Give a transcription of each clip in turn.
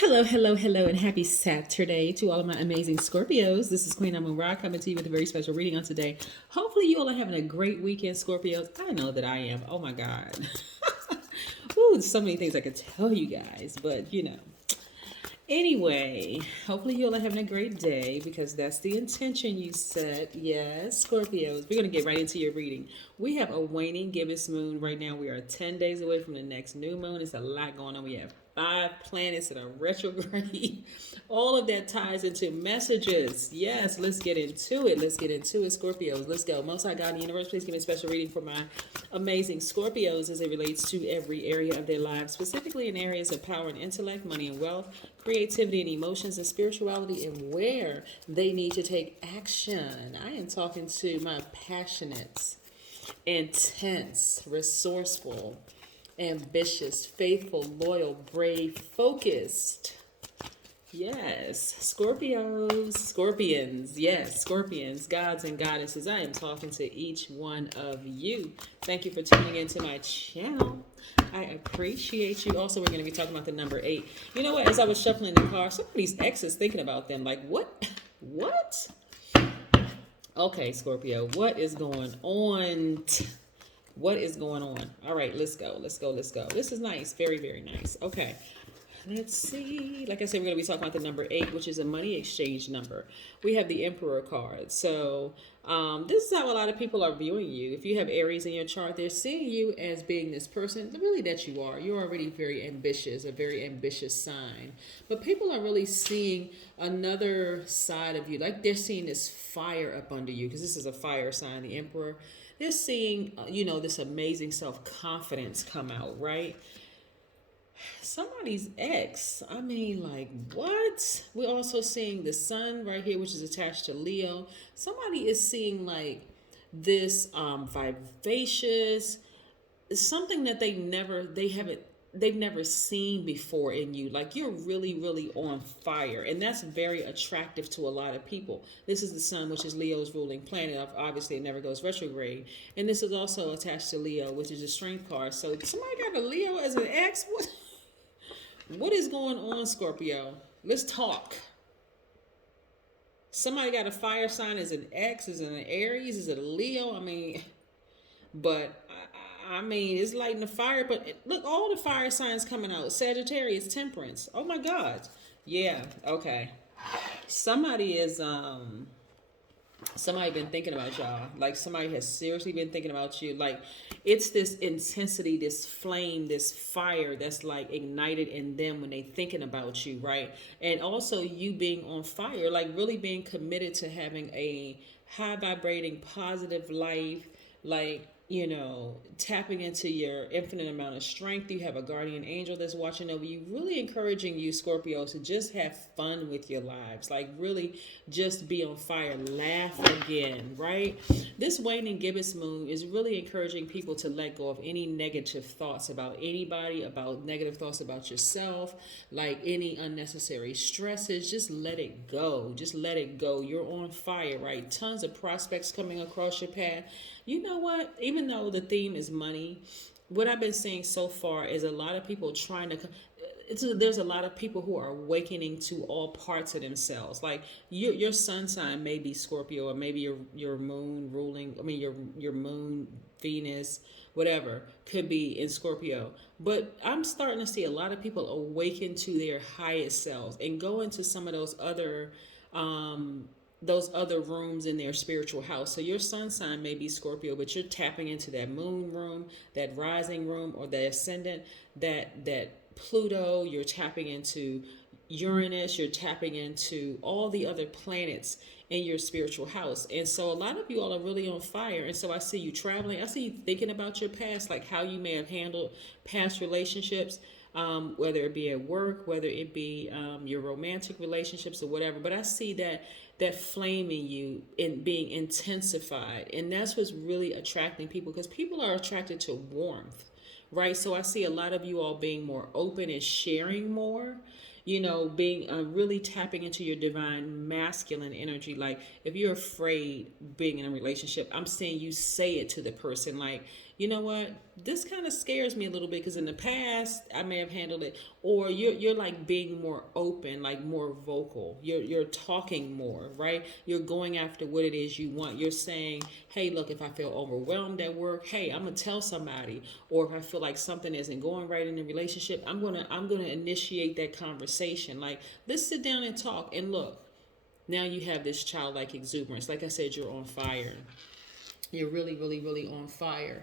Hello, hello, hello, and happy Saturday to all of my amazing Scorpios. This is Queen Amun Ra coming to you with a very special reading on today. Hopefully, you all are having a great weekend, Scorpios. I know that I am. Oh my God. Ooh, so many things I could tell you guys, but you know. Anyway, hopefully you all are having a great day because that's the intention you set. Yes, Scorpios. We're going to get right into your reading. We have a waning gibbous moon right now. We are 10 days away from the next new moon. It's a lot going on. We have 5 planets that are retrograde. All of that ties into messages. Yes, let's get into it. Let's get into it, Scorpios. Let's go. Most High God in the universe, please give me a special reading for my amazing Scorpios as it relates to every area of their lives, specifically in areas of power and intellect, money and wealth, creativity and emotions and spirituality, and where they need to take action. I am talking to my passionate, intense, resourceful, ambitious, faithful, loyal, brave, focused. Yes, Scorpios, Scorpions, yes, Scorpions, gods and goddesses. I am talking to each one of you. Thank you for tuning into my channel. I appreciate you. Also, we're going to be talking about the number 8. You know what? As I was shuffling the car, some of these exes thinking about them. Like, what? What? Okay, Scorpio, what is going on? What is going on? All right, let's go. Let's go. Let's go. This is nice. Very, very nice. Okay. Let's see. Like I said, we're going to be talking about the number 8, which is a money exchange number. We have the Emperor card. So this is how a lot of people are viewing you. If you have Aries in your chart, they're seeing you as being this person, really that you are. You're already very ambitious, a very ambitious sign. But people are really seeing another side of you. Like they're seeing this fire up under you, because this is a fire sign, the Emperor. They're seeing, this amazing self-confidence come out, right? Somebody's ex. I mean, like, what? We're also seeing the sun right here, which is attached to Leo. Somebody is seeing like this vivacious, something that they've never seen before in you. Like you're really, really on fire. And that's very attractive to a lot of people. This is the sun, which is Leo's ruling planet. Obviously, it never goes retrograde. And this is also attached to Leo, which is a strength card. So somebody got a Leo as an ex? What is going on, Scorpio? Let's talk. Somebody got a fire sign as an X, is it an Aries, is it a Leo? I mean, it's lighting the fire. But look, all the fire signs coming out. Sagittarius, Temperance. Oh my God. Yeah. Okay. Somebody is somebody been thinking about y'all. Like somebody has seriously been thinking about you. Like it's this intensity, this flame, this fire that's like ignited in them when they thinking about you, right? And also you being on fire, like really being committed to having a high vibrating positive life, like tapping into your infinite amount of strength. You have a guardian angel that's watching over you, really encouraging you, Scorpio, to just have fun with your lives. Like really just be on fire, laugh again, right? This waning gibbous moon is really encouraging people to let go of any negative thoughts about anybody, about negative thoughts about yourself, like any unnecessary stresses. Just let it go. Just let it go. You're on fire, right? Tons of prospects coming across your path. You know what? Even though the theme is money, what I've been seeing so far is a lot of people trying to. There's a lot of people who are awakening to all parts of themselves. Like your sun sign may be Scorpio, or maybe your moon ruling. I mean your moon, Venus, whatever could be in Scorpio. But I'm starting to see a lot of people awaken to their highest selves and go into some of those other rooms in their spiritual house. So your sun sign may be Scorpio, but you're tapping into that moon room, that rising room, or the ascendant, that Pluto. You're tapping into Uranus. You're tapping into all the other planets in your spiritual house. And so a lot of you all are really on fire. And so I see you traveling. I see you thinking about your past, like how you may have handled past relationships. Whether it be at work, whether it be your romantic relationships or whatever. But I see that flame in you in being intensified. And that's what's really attracting people, because people are attracted to warmth, right? So I see a lot of you all being more open and sharing more, being really tapping into your divine masculine energy. Like if you're afraid being in a relationship, I'm saying you say it to the person. Like, you know what, this kind of scares me a little bit because in the past I may have handled it. Or you're like being more open, like more vocal. You're talking more, right? You're going after what it is you want. You're saying, hey, look, if I feel overwhelmed at work, hey, I'm gonna tell somebody. Or if I feel like something isn't going right in the relationship, I'm gonna initiate that conversation. Like, let's sit down and talk. And look, now you have this childlike exuberance. Like I said, you're on fire. You're really, really, really on fire.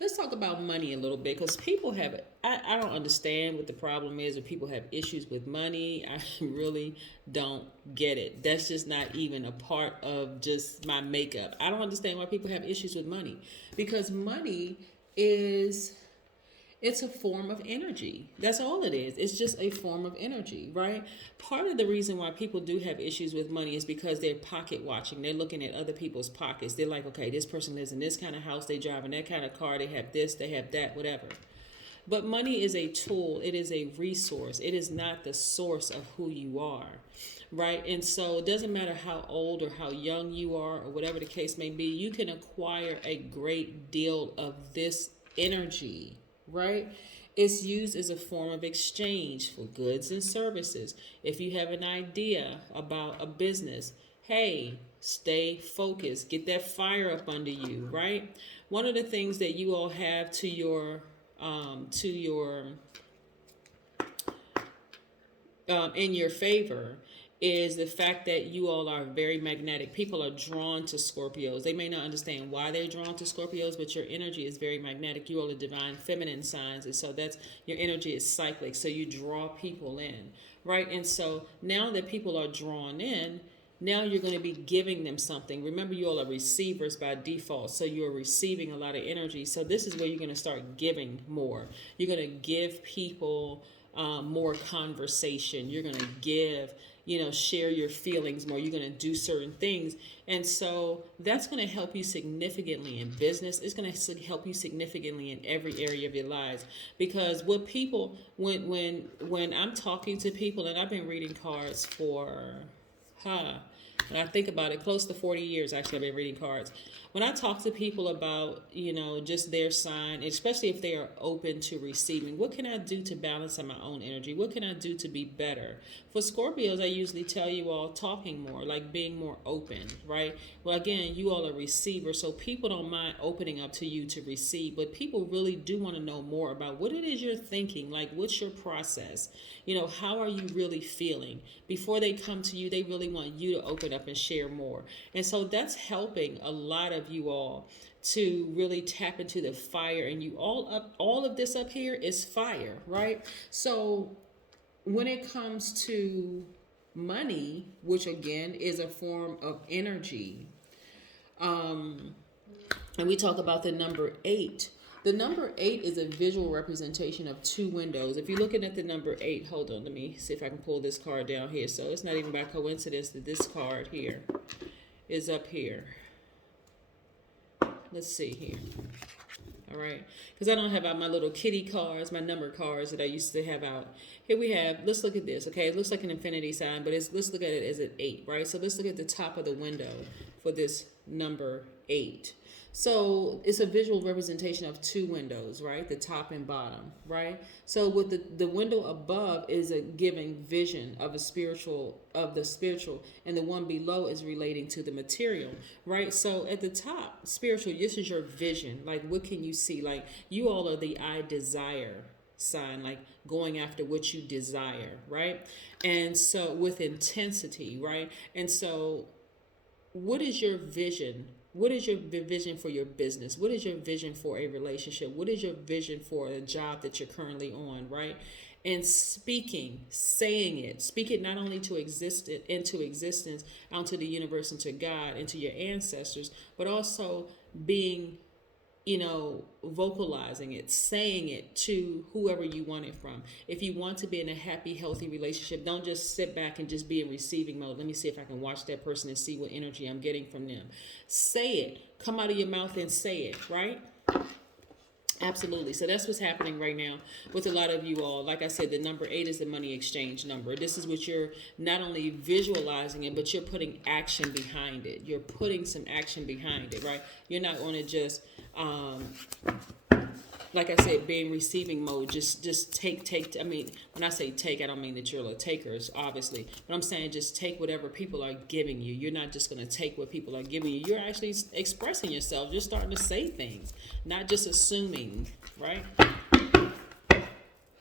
Let's talk about money a little bit because people have, I don't understand what the problem is if people have issues with money. I really don't get it. That's just not even a part of just my makeup. I don't understand why people have issues with money because money is, it's a form of energy. That's all it is. It's just a form of energy, right? Part of the reason why people do have issues with money is because they're pocket watching. They're looking at other people's pockets. They're like, okay, this person lives in this kind of house. They drive in that kind of car. They have this, they have that, whatever. But money is a tool. It is a resource. It is not the source of who you are, right? And so it doesn't matter how old or how young you are or whatever the case may be, you can acquire a great deal of this energy, right? It's used as a form of exchange for goods and services. If you have an idea about a business, hey, stay focused, get that fire up under you, right? One of the things that you all have to your in your favor is the fact that you all are very magnetic. People are drawn to Scorpios. They may not understand why they're drawn to Scorpios, but your energy is very magnetic. You all are divine feminine signs, and so that's, your energy is cyclic, so you draw people in, right? And so now that people are drawn in, now you're going to be giving them something. Remember, you all are receivers by default, so you're receiving a lot of energy. So this is where you're going to start giving more. You're going to give people more conversation. You're going to give, share your feelings more. You're going to do certain things. And so that's going to help you significantly in business. It's going to help you significantly in every area of your lives. Because what people, when I'm talking to people, and I've been reading cards for, when I think about it, close to 40 years, actually, I've been reading cards. When I talk to people about, just their sign, especially if they are open to receiving, what can I do to balance on my own energy? What can I do to be better? For Scorpios, I usually tell you all talking more, like being more open, right? Well, again, you all are receivers, so people don't mind opening up to you to receive, but people really do want to know more about what it is you're thinking, like what's your process? How are you really feeling? Before they come to you, they really want you to open up and share more. And so that's helping a lot of you all to really tap into the fire. And you all of this up here is fire, right? So when it comes to money, which again is a form of energy, and we talk about the number 8. The number 8 is a visual representation of 2 windows. If you're looking at the number 8, hold on, let me see if I can pull this card down here. So it's not even by coincidence that this card here is up here. Let's see here. All right, because I don't have out my little kitty cards, my number cards that I used to have out. Here we have, let's look at this, okay? It looks like an infinity sign, but let's look at it as an 8, right? So let's look at the top of the window for this number 8. So it's a visual representation of 2 windows, right? The top and bottom, right? So with the window above is a giving vision of the spiritual, and the one below is relating to the material, right? So at the top, spiritual, this is your vision. Like, what can you see? Like, you all are the I desire sign, like going after what you desire, right? And so with intensity, right? And so what is your vision? What is your vision for your business? What is your vision for a relationship? What is your vision for a job that you're currently on, right? And saying it, speak it not only to into existence, out to the universe and to God and to your ancestors, but also being, vocalizing it, saying it to whoever you want it from. If you want to be in a happy, healthy relationship, don't just sit back and just be in receiving mode. Let me see if I can watch that person and see what energy I'm getting from them. Say it. Come out of your mouth and say it, right? Absolutely. So that's what's happening right now with a lot of you all. Like I said, the number 8 is the money exchange number. This is what you're not only visualizing it, but you're putting action behind it. You're putting some action behind it, right? You're not going to just, like I said, be in receiving mode. Just take. I mean, when I say take, I don't mean that you're takers, obviously. But I'm saying just take whatever people are giving you. You're not just going to take what people are giving you. You're actually expressing yourself. You're starting to say things, not just assuming, right?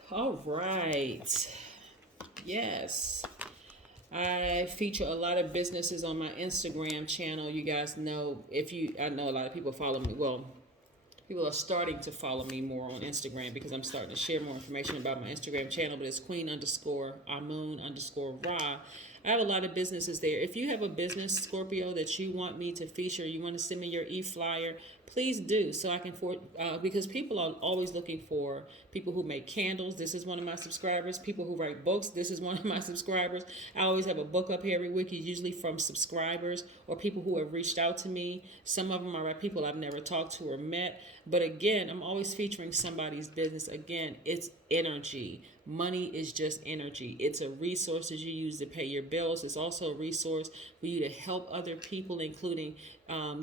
All right. Yes. I feature a lot of businesses on my Instagram channel. You guys know, I know a lot of people follow me. Well, people are starting to follow me more on Instagram because I'm starting to share more information about my Instagram channel, but it's Queen_Amun_Ra. I have a lot of businesses there. If you have a business, Scorpio, that you want me to feature, you want to send me your e-flyer, please do, so I can because people are always looking for people who make candles. This is one of my subscribers. People who write books. This is one of my subscribers. I always have a book up here every week, usually from subscribers or people who have reached out to me. Some of them are people I've never talked to or met. But again, I'm always featuring somebody's business. Again, it's energy. Money is just energy. It's a resource that you use to pay your bills. It's also a resource for you to help other people, including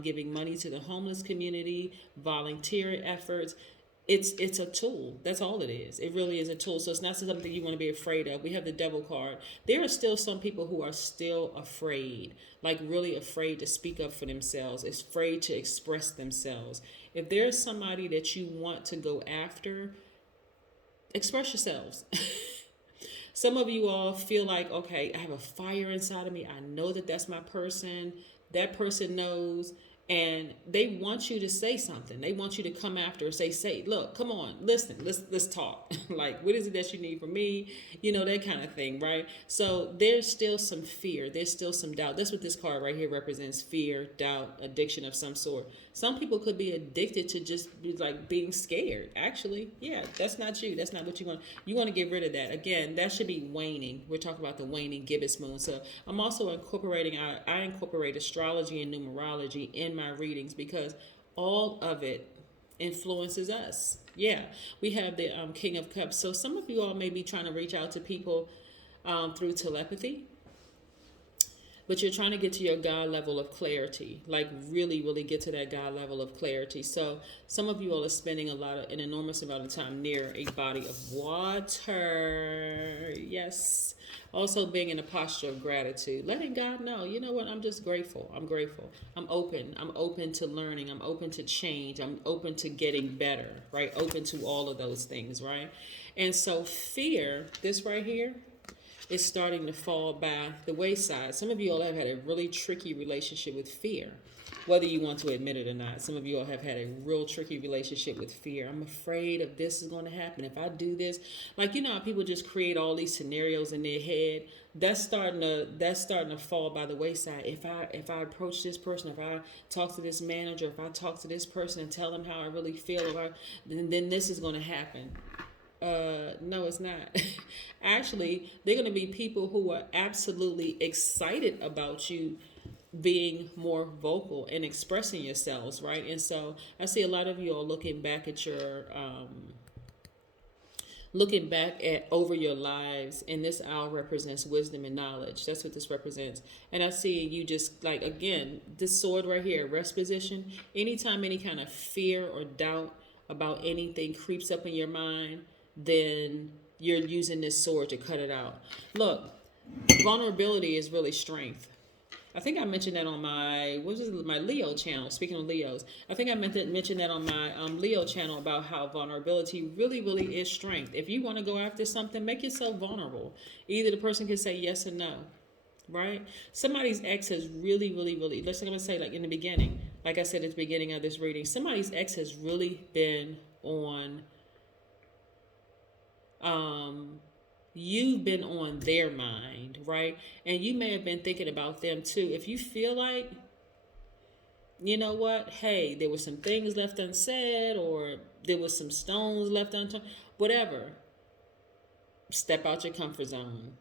giving money to the homeless community, volunteer efforts. It's a tool. That's all it is. It really is a tool. So it's not something you want to be afraid of. We have the devil card. There are still some people who are still afraid, like really afraid to speak up for themselves, afraid to express themselves. If there's somebody that you want to go after, express yourselves. Some of you all feel like, okay, I have a fire inside of me. I know that that's my person. That person knows. And they want you to say something. They want you to come after and say, look, come on, listen, let's talk. Like, what is it that you need from me? You know, that kind of thing, right? So there's still some fear. There's still some doubt. That's what this card right here represents: fear, doubt, addiction of some sort. Some people could be addicted to just like being scared. Actually, yeah, that's not you. That's not what you want. You want to get rid of that. Again, that should be waning. We're talking about the waning gibbous moon. So I'm also incorporating, I incorporate astrology and numerology in my readings because all of it influences us. Yeah, we have the King of Cups. So some of you all may be trying to reach out to people through telepathy, but you're trying to get to your God level of clarity, like really, really get to that God level of clarity. So some of you all are spending an enormous amount of time near a body of water. Yes. Also being in a posture of gratitude, letting God know, you know what, I'm just grateful. I'm grateful. I'm open. I'm open to learning. I'm open to change. I'm open to getting better, right? Open to all of those things, right? And so fear, this right here, is starting to fall by the wayside. Some of you all have had a really tricky relationship with fear, whether you want to admit it or not. Some of you all have had a real tricky relationship with fear. I'm afraid of this is going to happen. If I do this, like, you know how people just create all these scenarios in their head. That's starting to fall by the wayside. If I approach this person, if I talk to this manager, if I talk to this person and tell them how I really feel, then this is going to happen. No, it's not. Actually, they're going to be people who are absolutely excited about you being more vocal and expressing yourselves, right? And so I see a lot of you are looking back at over your lives, and this owl represents wisdom and knowledge. That's what this represents. And I see you just like, again, this sword right here, rest position. Anytime any kind of fear or doubt about anything creeps up in your mind, then you're using this sword to cut it out. Look, vulnerability is really strength. I think I mentioned that on my Leo channel. Speaking of Leos, I think I mentioned that on my Leo channel about how vulnerability really, really is strength. If you want to go after something, make yourself vulnerable. Either the person can say yes or no, right? Somebody's ex has really, really, really, let's say like in the beginning, like I said at the beginning of this reading, somebody's ex has really been on you've been on their mind, right? And you may have been thinking about them too. If you feel like, you know what, hey, there were some things left unsaid, or there was some stones left unturned, whatever, step out your comfort zone.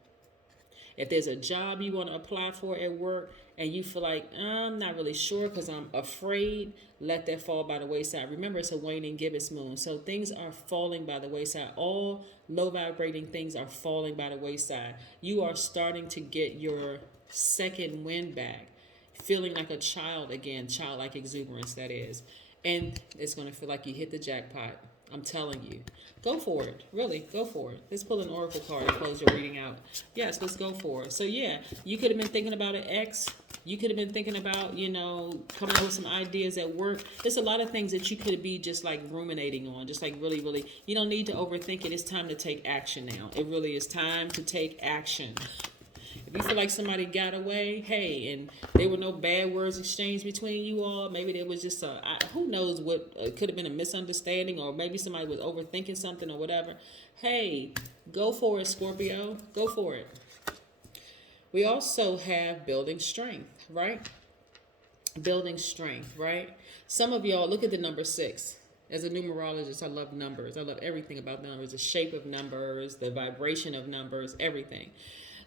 If there's a job you want to apply for at work and you feel like, I'm not really sure because I'm afraid, let that fall by the wayside. Remember, it's a waning gibbous moon. So things are falling by the wayside. All low vibrating things are falling by the wayside. You are starting to get your second wind back, feeling like a child again, childlike exuberance, that is. And it's going to feel like you hit the jackpot. I'm telling you. Go for it. Really, go for it. Let's pull an oracle card and close your reading out. Yes, let's go for it. So, yeah, you could have been thinking about an ex. You could have been thinking about, coming up with some ideas at work. There's a lot of things that you could be just like ruminating on, just like really, really. You don't need to overthink it. It's time to take action now. It really is time to take action. If you feel like somebody got away, hey, and there were no bad words exchanged between you all, maybe there was just who knows what, could have been a misunderstanding, or maybe somebody was overthinking something or whatever. Hey, go for it, Scorpio. Go for it. We also have building strength, right? Building strength, right? Some of y'all, look at the number 6. As a numerologist, I love numbers. I love everything about numbers, the shape of numbers, the vibration of numbers, everything.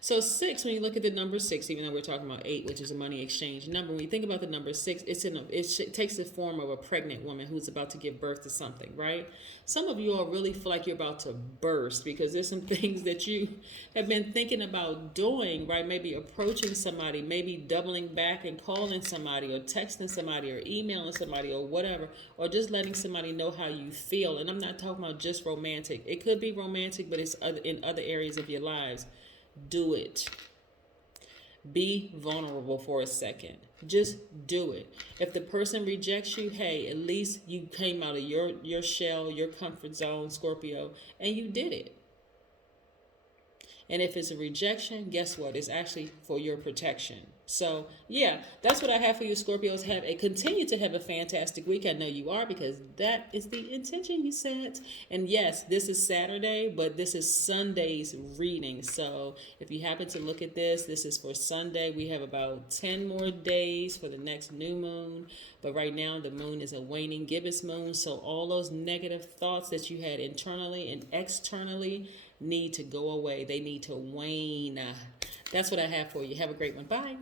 So 6, when you look at the number 6, even though we're talking about 8, which is a money exchange number, when you think about the number 6, it takes the form of a pregnant woman who's about to give birth to something, right? Some of you all really feel like you're about to burst because there's some things that you have been thinking about doing, right? Maybe approaching somebody, maybe doubling back and calling somebody, or texting somebody, or emailing somebody, or whatever, or just letting somebody know how you feel. And I'm not talking about just romantic. It could be romantic, but it's in other areas of your lives. Do it. Be vulnerable for a second. Just do it. If the person rejects you, hey, at least you came out of your shell, your comfort zone, Scorpio, and you did it. And if it's a rejection, guess what? It's actually for your protection. So, yeah, that's what I have for you, Scorpios. Continue to have a fantastic week. I know you are, because that is the intention you set. And yes, this is Saturday, but this is Sunday's reading. So if you happen to look at this is for Sunday. We have about 10 more days for the next new moon. But right now, the moon is a waning gibbous moon. So all those negative thoughts that you had internally and externally need to go away. They need to wane. That's what I have for you. Have a great one. Bye.